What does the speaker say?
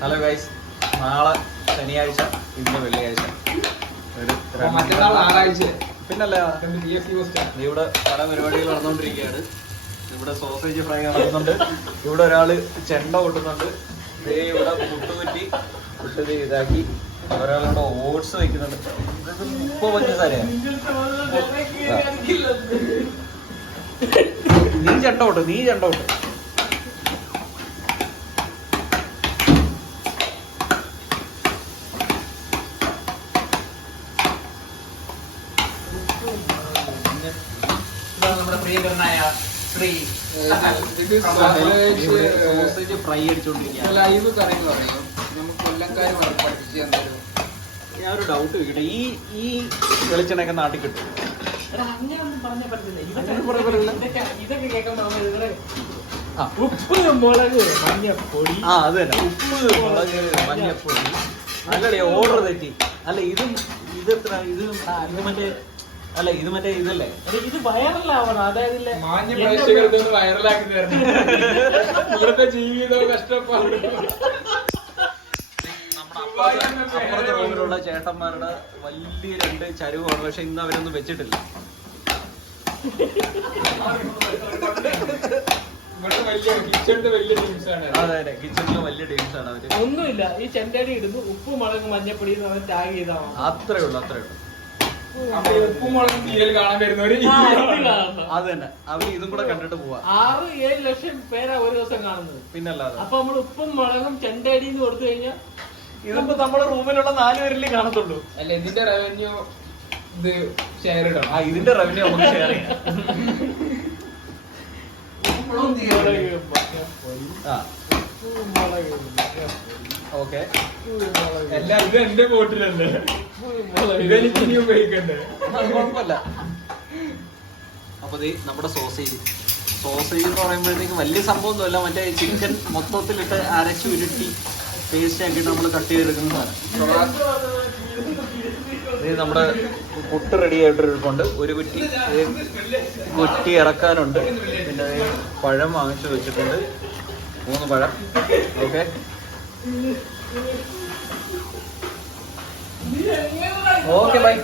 Hello guys, നാളെ ശനിയാഴ്ച, ഇന്ന് വെള്ളിയാഴ്ച, പിന്നല്ല ഇവിടെ പല പരിപാടികൾ നടന്നുകൊണ്ടിരിക്കുകയാണ്. ഇവിടെ സോസേജ് ഫ്രൈ നടക്കുന്നുണ്ട്, ഇവിടെ ഒരാള് ചെണ്ട കൊട്ടുന്നുണ്ട്, ഇവിടെ പുട്ടുപറ്റി ഇതാക്കി, ഒരാളിവിടെ ഓട്സ് വയ്ക്കുന്നുണ്ട്. ഇപ്പൊ പഞ്ചസാരയാണ്. നീ ചെണ്ട കൊട്ട്. നമ്മുടെ പ്രിയകരനായ ശ്രീ സോസേജ് ഫ്രൈ അടിച്ചോണ്ടിരിക്കുക. ലൈവ് കറിയെന്ന് പറയുന്നു. നമുക്ക് കൊല്ലംകാര് പഠിപ്പിച്ച് തന്നാലും. ഞാനൊരു ഡൗട്ട് ചോദിക്കട്ടെ, ഈ വെളിച്ചെണ്ണയൊക്കെ നാട്ടിൽ കിട്ടും? ഉപ്പ് മുളക് മഞ്ഞപ്പൊടി. അത് തന്നെ, ഉപ്പ് മുളക് മഞ്ഞപ്പൊടി. അല്ലടേ, ഓർഡർ തെറ്റി. അല്ല ഇതെത്ര? ഇത് മറ്റേ അല്ല, ഇത് മറ്റേ ഇതല്ലേ? ഇത് വൈറലാവണം. അതായത് വൈറലാക്കി തരണം. ഇവിടുത്തെ ജീവിതം കഷ്ടപ്പാട്. അപ്പുറത്തെ റൂമിലുള്ള ചേട്ടന്മാരുടെ വലിയ 2 ചരുവാണ്. പക്ഷെ ഇന്ന് അവരൊന്നും വെച്ചിട്ടില്ല. അതെ, കിച്ചണിലെ വലിയ ടീംസാണ് അവര്. ഒന്നുമില്ല, ഈ ചെണ്ടടി ഇടുന്നു, ഉപ്പ് മുളക് മഞ്ഞപ്പൊടി ടാഗ് ചെയ്താൽ അത്രേ ഉള്ളൂ. ഉപ്പും മുളകും സീരിയൽ കാണാൻ വരുന്നവര് അത് തന്നെ. അവര് ഇതും കൂടെ കണ്ടിട്ട് പോവാ. 6-7 ലക്ഷം പേരാ ഒരു ദിവസം കാണുന്നത്. പിന്നല്ലാതെ. അപ്പൊ നമ്മൾ ഉപ്പും മുളകും ചെണ്ടടിന്ന് കൊടുത്തു കഴിഞ്ഞാൽ ഇതിപ്പോ നമ്മുടെ റൂമിലുള്ള 4 പേരിലേ കാണത്തുള്ളൂ. അല്ല, ഇതിന്റെ റവന്യൂ ഇത് ഷെയർ ഇടാം. ഇതിന്റെ റവന്യൂ നമുക്ക് ഷെയർ ചെയ്യാം. ഓക്കെ, എല്ലാം ഇത് എന്റെ ബോട്ടിലല്ലേ, ഇതെനിക്ക് ഇനി ഉപയോഗിക്കണ്ടേ? കുഴപ്പമില്ല. അപ്പൊ നമ്മുടെ സോസേജ് എന്ന് പറയുമ്പോഴത്തേക്ക് വലിയ സംഭവമൊന്നുമല്ല. മറ്റേ ചിക്കൻ മൊത്തത്തിലിട്ട് അരച്ച് ഉരുട്ടി പേസ്റ്റ് ആക്കിയിട്ട് നമ്മൾ കട്ട് ചെയ്തെടുക്കുന്നതാണ്. ഇത് നമ്മുടെ പുട്ട് റെഡി ആയിട്ടിരിപ്പുണ്ട്. ഒരു കുറ്റി ഇറക്കാനുണ്ട്. പിന്നെ പഴം വാങ്ങിച്ചു വെച്ചിട്ടുണ്ട്, 3 പഴം. Okay, by.